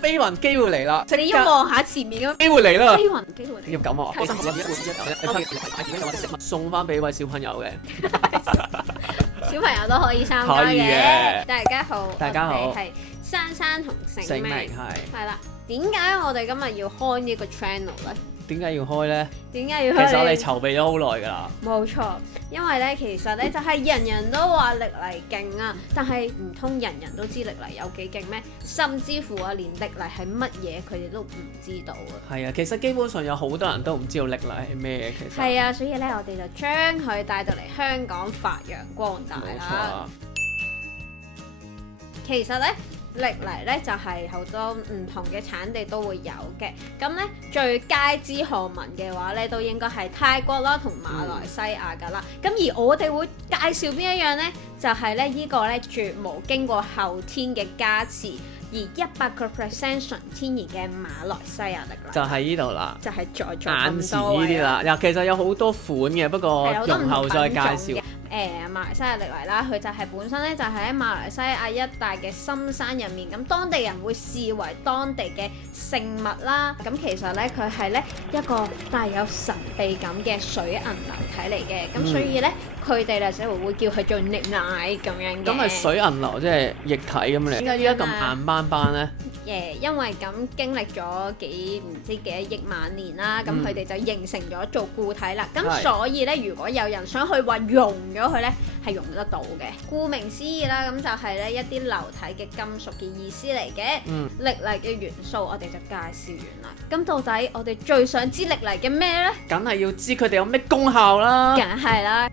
飛雲機會嚟啦！你要望下前面咁，機會嚟啦！飛雲機會嚟。要咁啊！送翻俾位小朋友嘅，小朋友都可以參加可以嘅。嘅大家好，大家好我哋係珊珊同醒明，係係啦。點解我哋今日要開呢個 channel 咧？點解要開咧？點解要其實我哋開？籌備咗好耐㗎啦。冇錯，因為咧其實咧就係人人都話歷嚟勁啊，但係唔通人人都知歷嚟有幾勁咩？甚至乎啊，連歷嚟係乜嘢佢哋都唔知道啊。係啊，其實基本上有好多人都唔知道歷嚟係咩嘅，其實。係啊，所以咧我哋就將佢帶到嚟香港發揚光大冇錯啦。啊！其實咧，歷嚟咧就係好多唔同嘅產地都會有嘅。咁咧最街知巷聞嘅話咧，都應該係泰國啦同馬來西亞噶啦。咁、而我哋會介紹邊一樣咧？就係咧呢個咧絕無經過後天嘅加持，而100% 純天然嘅馬來西亞歷嚟。就喺呢度啦，就係在座眼前咁多位呢啲啦。嗱，其實有好多款嘅，不過係有好多唔容後再介同品紹種嘅。馬來西亞歷嚟啦，佢就係本身咧就係喺馬來西亞一帶嘅深山入面，咁當地人會視為當地嘅聖物啦。咁其實咧佢係咧一個帶有神秘感嘅水銀流體嚟嘅，咁所以咧佢哋咧就會叫佢做歷奶咁樣嘅。咁係水銀流，即係液體咁嚟。點解依家咁硬斑斑咧？因為咁經歷咗唔知幾多億萬年啦，咁佢哋就形成咗做固體啦。咁係所以咧，如果有人想去話溶咗佢咧，係溶得到嘅。顧名思義啦，咁就係咧一啲流體嘅金屬嘅意思嚟嘅。歷嚟嘅元素我哋就介紹完啦。咁到底我哋最想知歷嚟嘅咩咧？梗係要知佢哋有咩功效啦。梗係啦。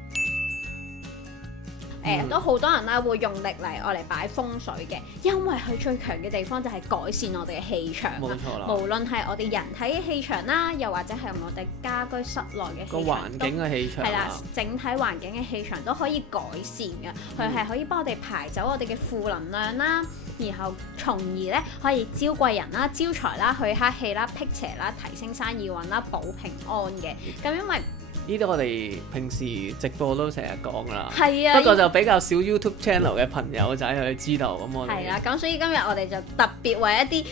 都好多人啦會用歷嚟愛嚟擺風水嘅，因為佢最強嘅地方就係改善我哋嘅氣場啊。冇錯啦，無論係我哋人體嘅氣場啦，又或者係我哋家居室內嘅個氣場環境嘅氣場係啦啊，，整體環境嘅氣場都可以改善嘅。佢係可以幫我哋排走我哋嘅負能量啦，然後從而咧可以招貴人啦、招財啦、去黑氣啦、辟邪啦、提升生意運啦、保平安嘅。咁因為呢啲我哋平時直播都成日講噶啦。係啊，不過就比較少 YouTube channel 嘅朋友仔去知道，咁我哋係啦，咁所以今日我哋就特別為一啲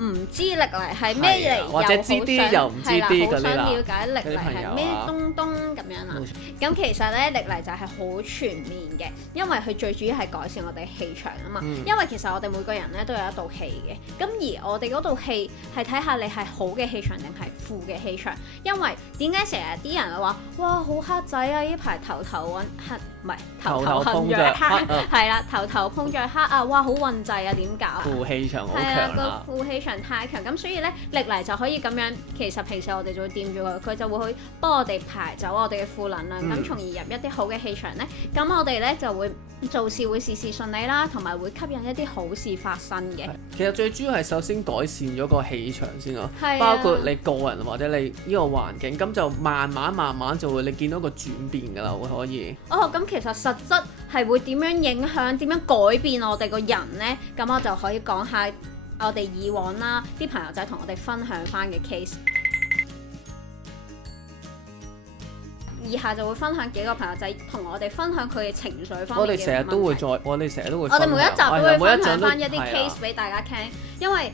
唔知歷嚟係咩嚟，係啊或者知啲又唔知啲嗰啲啦好想了解歷嚟嗰啲朋友啊係咩東東咁樣啦冇。錯咁其實咧歷嚟就係好全面嘅，因為佢最主要係改善我哋氣場啊嘛。因為其實我哋每個人咧都有一道氣嘅，咁而我哋嗰道氣係睇下你係好嘅氣場定係負嘅氣場。因為點解成日啲人話哇好黑仔啊，呢排頭揾黑，唔係頭碰着黑，係啦，頭碰着黑啊，哇好運滯啊，點搞啊？負氣場好係啊，強啦。個負氣場太強，咁所以咧歷嚟就可以咁樣。其實平時我哋就會掂住佢，佢就會去幫我哋排走我哋嘅負能量，咁從而入一啲好嘅氣場咧。咁我哋咧就會做事會事事順利啦，同埋會吸引一啲好事發生嘅。其實最主要係首先改善咗個氣場先咯，係啊包括你個人或者你呢個環境，咁就慢慢就會你見到個轉變㗎啦，會可以。哦，咁其實實質係會點樣影響、點樣改變我哋個人呢？咁我就可以講下我哋以往啦，啲朋友仔同我哋分享翻嘅 case。以下就會分享幾個朋友仔同我哋分享佢嘅情緒方面嘅問題。我哋成日都會我哋成日都會我哋每一集都會分享翻一啲係啊 case 俾大家聽，因為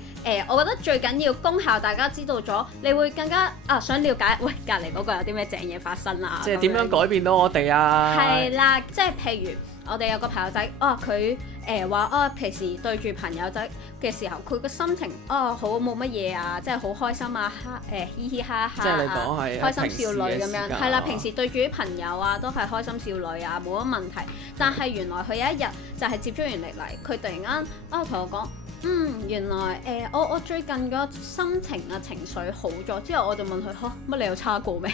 我覺得最緊要功效大家知道咗，你會更加想了解，喂隔離嗰個有啲咩正嘢發生啊？即係點樣改變到我哋啊？係啦，即係譬如我哋有個朋友仔，佢話平時對住朋友仔嘅時候，佢個心情好冇乜嘢啊，即係好開心啊，嘻嘻哈哈即係你講係開心少女咁樣，平時嘅時間係啦，平時對住啲朋友啊都係開心少女啊，冇乜問題。但係原來佢有一日就係接觸完歷嚟，佢突然間同我講。原來我最近個心情啊情緒好咗之後，我就問佢乜你有差過咩？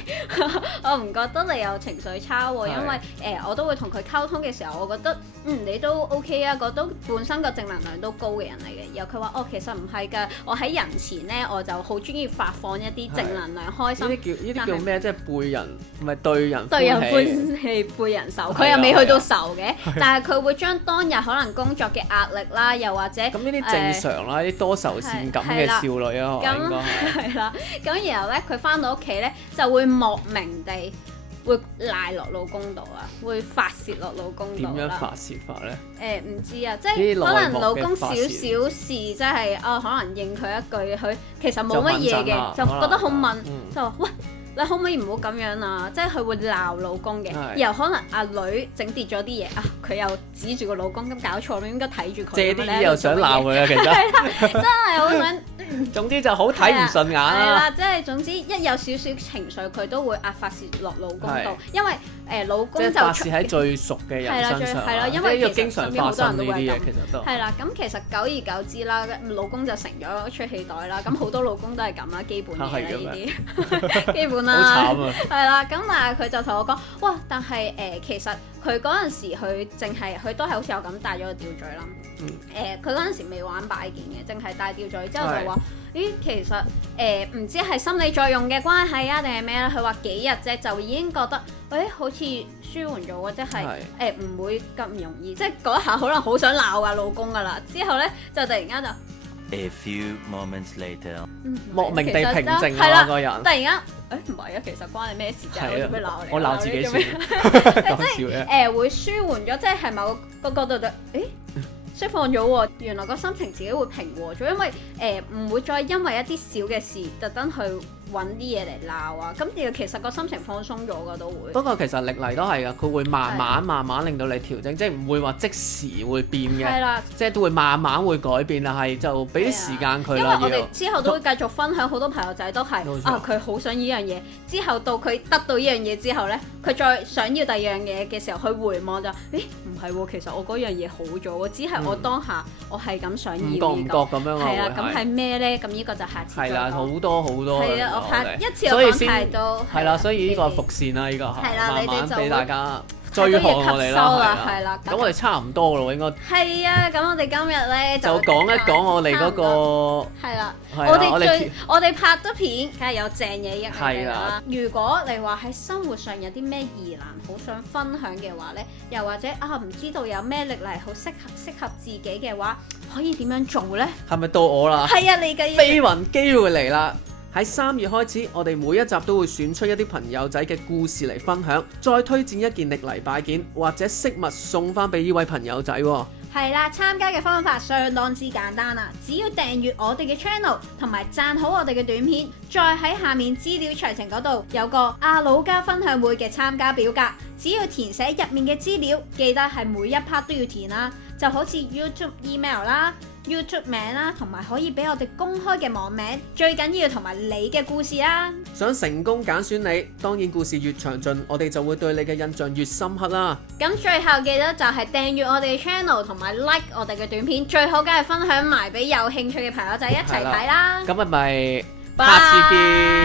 我唔覺得你有情緒差喎，因為我都會同佢溝通嘅時候，我覺得你都 OK 啊，覺得本身個正能量都高嘅人嚟嘅。然後佢話其實唔係㗎，我喺人前咧我就好中意發放一啲正能量開心。呢啲叫咩？即係背人唔係對人歡喜背人愁，佢又未去到愁嘅，但係佢會將當日可能工作嘅壓力啦，又或者咁呢啲正常啦，啲多愁善感嘅少女啊，應該係啦。咁然後咧，佢翻到屋企咧就會莫名地會賴落老公度啊，會發泄落老公度啦。點樣發泄法咧？唔知啊，即係可能老公少少事，即係可能應佢一句，佢其實冇乜嘢嘅，就覺得好悶，就話喂。你可唔可以唔好咁樣啊？即係佢會鬧老公嘅，然後可能阿女整跌咗啲嘢啊，佢又指住個老公，咁搞錯，你應該睇住佢。借啲嘢又想鬧佢啊，其實係啦，真係好想。總之就好睇唔順眼啦。係啦，即係總之一有少少情緒，佢都會發泄落老公度，因為老公就發泄喺最熟嘅人身上。係啦，因為其實身邊好多人都會咁。其實都係啦，咁其實久而久之啦，老公就成咗出氣袋啦。咁好多老公都係咁啦，基本嘢啦呢啲，基本啦。好慘啊！係啦，咁但係佢就同我講，哇！但係其實佢嗰陣時佢都係好似有咁帶咗個吊墜啦。佢嗰陣時未玩擺件嘅，淨係帶吊墜之後就話：咦，其實唔知係心理作用嘅關係啊，定係咩咧？佢話幾日啫，就已經覺得好似舒緩咗喎，即係唔會咁容易，即係嗰下可能好想鬧啊老公噶啦。之後咧就突然間就 A few moments later，莫名地平靜啦個人。突然間唔係啊，其實關你咩事啫？我做咩鬧你？我鬧自己先。即係會舒緩咗，即係某個角度就釋放咗喎。原來個心情自己會平和咗，因為唔會再因為一啲小嘅事特登去揾啲嘢嚟鬧啊。咁其實個心情放鬆咗噶都會。不過其實歷嚟都係噶，佢會慢慢令到你調整，即係唔會話即時會變嘅。係啦，即係都會慢慢會改變，但係就俾啲時間佢啦。因為我哋之後都會繼續分享，好多朋友仔都係佢好想呢樣嘢，之後到佢得到呢樣嘢之後呢，佢再想要第二樣嘢嘅時候，佢回望就唔係喎，其實我嗰樣嘢好咗喎，只係我當下我係咁想要呢個。唔覺咁樣係啊，咁係咩呢？咁呢個就下次再講。係啦，好多。係啊，一次我講太多。係啦，所以呢個係伏線啦，呢個係慢慢俾大家追看我哋啦。係啦，咁我哋差唔多咯，應該。係啊，咁我哋今日咧就講一講我哋嗰個。係啦，我哋拍咗片，梗係有正嘢一樣啦。如果你話喺生活上有啲咩疑難，好想分享嘅話咧，又或者唔知道有咩歷嚟好適合自己嘅話，可以點樣做咧？係咪到我啦？係啊，你嘅飛雲機會嚟啦！喺3月開始，我哋每一集都會選出一啲朋友仔嘅故事嚟分享，再推薦一件歷嚟擺件或者飾物送翻俾呢位朋友仔。係啦，參加嘅方法相當之簡單啦，只要訂閱我哋嘅 channel 同埋讚好我哋嘅短片，再喺下面資料詳情嗰度有個阿老家分享會嘅參加表格，只要填寫入面嘅資料，記得係每一 part 都要填啦，就好似 YouTube email 啦、YouTube 名啦，同埋可以俾我哋公開嘅網名，最緊要同埋你嘅故事啦。想成功揀選你，當然故事越詳盡，我哋就會對你嘅印象越深刻啦。咁最後記得就係訂閱我哋 channel 同埋 like 我哋嘅短片，最好梗係分享埋俾有興趣嘅朋友仔一齊睇啦。咁咪下次見。